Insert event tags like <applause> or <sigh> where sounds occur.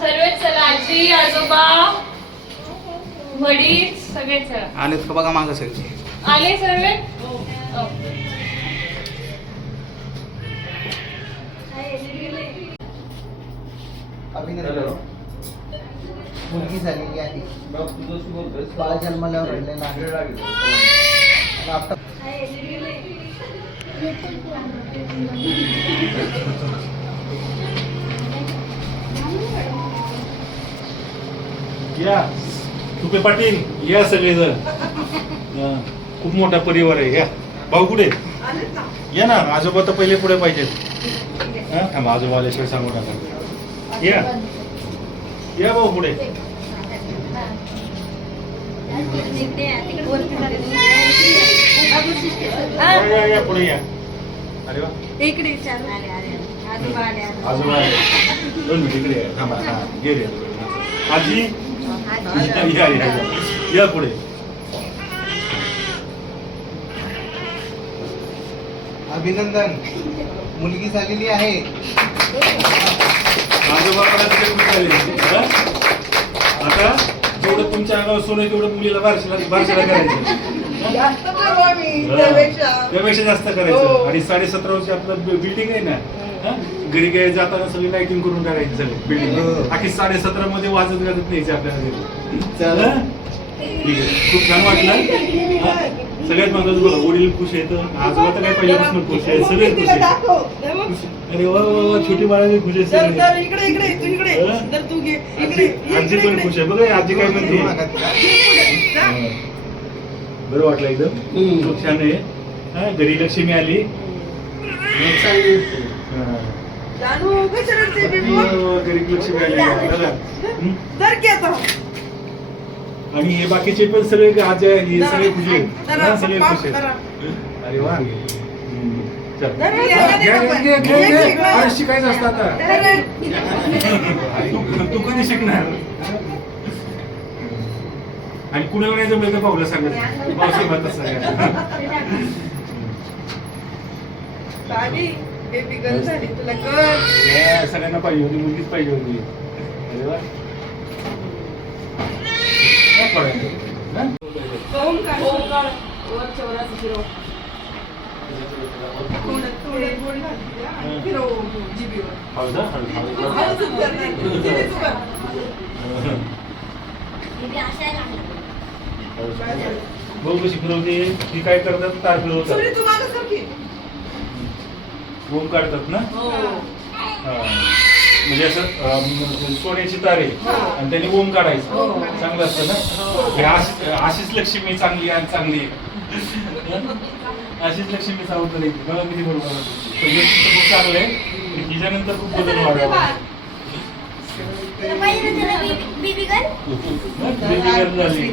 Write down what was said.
सर्वच चला आजी आजोबा वडील सगळे चला. आलेत का बघा मागं सगळे? आले सर्व? हो. मुलगी झालेली आहे. बाळ जन्माला राहिलेला आहे. या तुपे पाटील या सगळेजण. जण खूप मोठा परिवार आहे. या. भाऊ कुठे? या ना. आजोबा तर पहिले पुढे पाहिजेत. हा, आजोबा आल्याशिवाय सांगू नका. या. या भाऊ पुढे. इकडे छान आजोबा आले दोन मिनिट इकडे थांबा हा आजी या या. या पुढे अभिनंदन मुलगी झालेली आहे अंगावर सोनं तेवढं मुलीला बारशाला बारशाला करायचं जास्त करू आम्ही हा. त्यापेक्षा जास्त हो. करायचं आणि साडेसतरा वर्ष आपलं बिल्डिंग आहे ना हा? घरी काय जाताना सगळी लाइटिंग करून टाकायची सगळी हो. बिल्डिंग आखी साडेसतरा मध्ये वाजत गाजत न्यायची आपल्याला घरी. चला. हा? ठीक आहे खूप छान वाटलं हा? सगळ्यात महत्वाचं बघा वडील खुश आहेत आजोबा तर काय पहिल्यापासून खुश आहे सगळे खुश आहेत हे. अरे वा वा वा छोटी बाळाने खुश आहे सगळे. इकडे इकडे तू इकडे? तर तू घे इकडे आजी पण. खुश आहे बघा आजी काय म्हणते. हा. बरं वाटलं एकदम. खूप छान आहे हा, घरी लक्ष्मी आली हा. जानू घरी लक्ष्मी आली बघा. हम्म. तर की आता आणि हे बाकीचे पण सगळे आज हे सगळे खुश आहेत जरा हा, सगळे पाप खुश आहेत करा. अरे वा. चल. घे. घे, घे. शिकायचं असतं आता दे. तू तू कधी शिकणार आणि कुणाला नाही जमलं तर पाहुलं सांगत तुला कर सगळ्यांना पाहिजे होती मुलगीच पाहिजे होती अरे वा भाऊ कशी फिरवते ती काय करतात तार फिरवतात. ओम काढतात ना हा. म्हणजे असं अं, सोन्याची तार आहे आणि त्यांनी ओम काढायचं. हो. चांगलं असतं ना? हे. अशीच अशीच लक्ष्मी चांगली आणि चांगली आहे. <laughs> अशीच लक्ष्मी सावत्र आहे. मला किती बरोबर खूप चांगलं आहे. हिच्यानंतर खूप बदल गर्ल झाली.